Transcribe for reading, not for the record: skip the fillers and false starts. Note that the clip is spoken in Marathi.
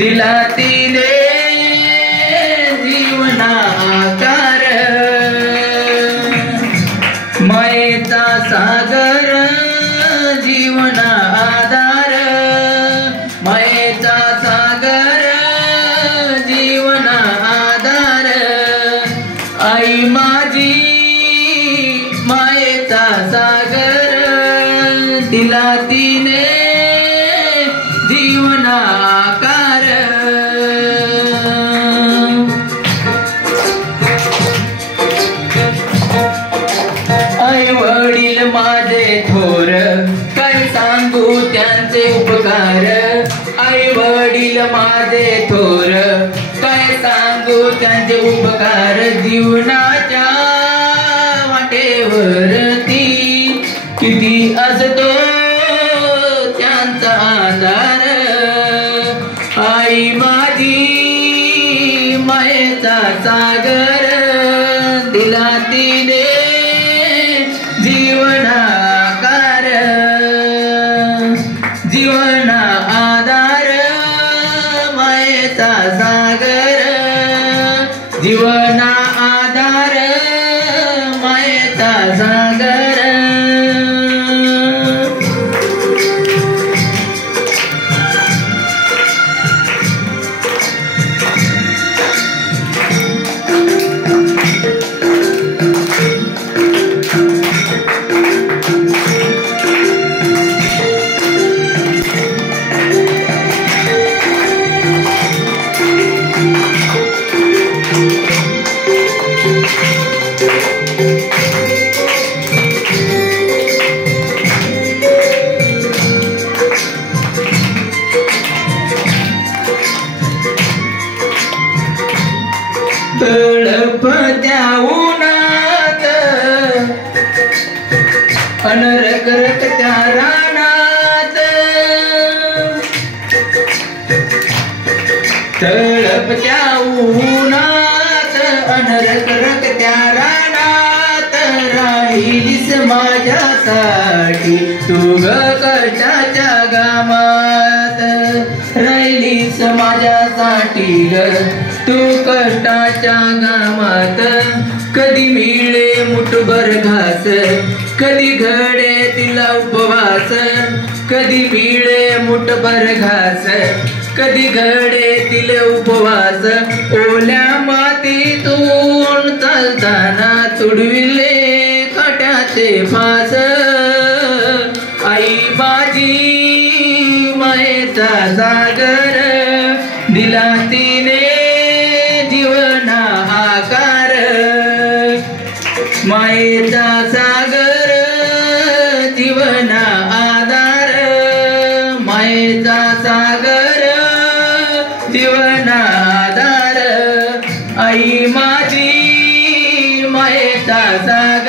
दिला तिने जीवना आकार मायेचा सागर जीवना आधार मायेचा सागर जीवना आधार आई माझी मायेचा सागर दिला तिने जीवना आकार आई वडील माझे थोर काय सांगू त्यांचे उपकार आई वडील माझे थोर काय सांगू त्यांचे उपकार जीवनाच्या वाटेवरती किती असतो त्यांचा आधार आई माझी मायेचा सागर दिला तिने जीवना आकार जीवना आधार मायेचा सागर जीवना आधार मायेचा सागर तळपत्या उन्हात अन रखरखत्या रानात तळपत्या उन्हात अन रखरखत्या रानात राहिलीस माझ्यासाठी तू ग कष्टाच्या गामात राहिलीस माझ्यासाठी ग तू कष्टाच्या गावात कधी मिळे मुठभर घास कधी घडे तिला उपवास कधी मिळे मुठभर घास कधी घडे तिला उपवास ओल्या मातीतून चालताना तुडविले काट्याचे फास आई माझी मायेचा सागर दिला तिने जीवना आकार मायेचा सागर जीवना आधार मायेचा सागर जीवना आधार आई माझी मायेचा सागर